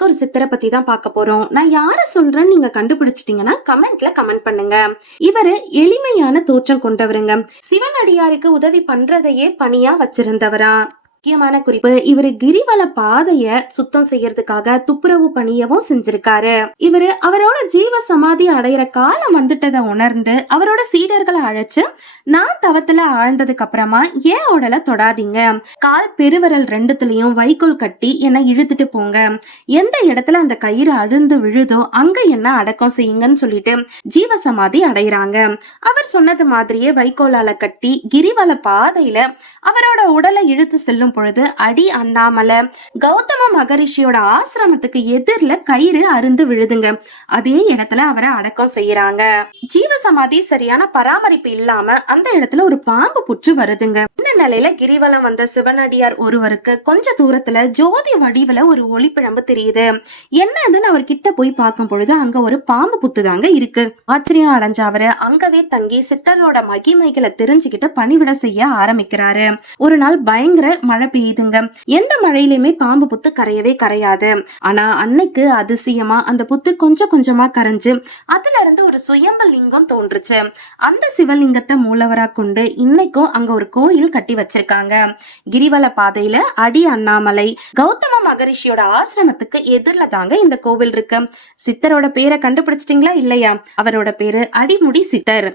இன்னைக்கு ஒரு சித்தரை பத்தி தான் பார்க்க போறோம். நான் யார சொல்றேன்னு நீங்க கண்டுபிடிச்சிட்டீங்கன்னா கமெண்ட்ல கமெண்ட் பண்ணுங்க. இவரு எளிமையான தோற்றம் கொண்டவருங்க. சிவனடியாருக்கு உதவி பண்றதையே பணியா வச்சிருந்தவரா. முக்கியமான குறிப்பு, இவரு கிரிவல பாதைய சுத்தம் செய்யறதுக்காக துப்புரவு பணியவும் செஞ்சிருக்காரு. இவரு அவரோட ஜீவ சமாதி அடையிற காலம் வந்துட்டதை உணர்ந்து அவரோட சீடர்களை அழைச்சு, நான் தவத்துல ஆழ்ந்ததுக்கு அப்புறமா ஏன் உடலை தொடாதீங்க, கால் பெருவிரல் ரெண்டுத்துலயும் வைக்கோல் கட்டி என்ன இழுத்துட்டு போங்க, எந்த இடத்துல அந்த கயிறு அழுந்து விழுதோ அங்க என்ன அடக்கம் செய்யுங்கன்னு சொல்லிட்டு ஜீவ சமாதி அடைகிறாங்க. அவர் சொன்னது மாதிரியே வைக்கோலால கட்டி கிரிவல பாதையில அவரோட உடலை இழுத்து செல்லும் பொழுது அடி அண்ணாமலை கௌதம மகரிஷியோட ஆசிரமத்துக்கு எதிரில கயிறு அருந்து விழுதுங்க. அதே இடத்துல அவரை அடக்கம் செய்யறாங்க. ஜீவசமாதி சரியான பராமரிப்பு இல்லாம அந்த இடத்துல ஒரு பாம்பு புற்று வருதுங்க. இந்த நிலையில கிரிவலம் வந்த சிவனடியார் ஒருவருக்கு கொஞ்ச தூரத்துல ஜோதி வடிவுல ஒரு ஒளிப்பிழம்பு தெரியுது. என்னதுன்னு அவர் கிட்ட போய் பார்க்கும் பொழுது அங்க ஒரு பாம்பு புத்து தாங்க இருக்கு. ஆச்சரியம் அடைஞ்ச அவரு அங்கவே தங்கி சித்தரோட மகிமைகளை தெரிஞ்சுக்கிட்டு பணிவிட செய்ய ஆரம்பிக்கிறாரு. ஒரு நாள் பயங்கர மழை பெய்யுதுங்க. எந்த மழையிலுமே பாம்பு புத்து கரையவே கரையாது. ஆனா அன்னைக்கு அதிசயமா அந்த புத்து கொஞ்சம் கொஞ்சமா கரைஞ்சு அதுல இருந்து ஒரு சுயம்பு லிங்கம் தோன்றுச்சு. அந்த சிவலிங்கத்தை மூலவரா கொண்டு இன்னைக்கும் அங்க ஒரு கோயில் கட்டி வச்சிருக்காங்க. கிரிவல பாதையில அடி அண்ணாமலை கௌதம மகரிஷியோட ஆசிரமத்துக்கு எதிரில தாங்க இந்த கோவில் இருக்கு. சித்தரோட பேரை கண்டுபிடிச்சிட்டீங்களா இல்லையா? அவரோட பேரு அடிமுடி சித்தர்.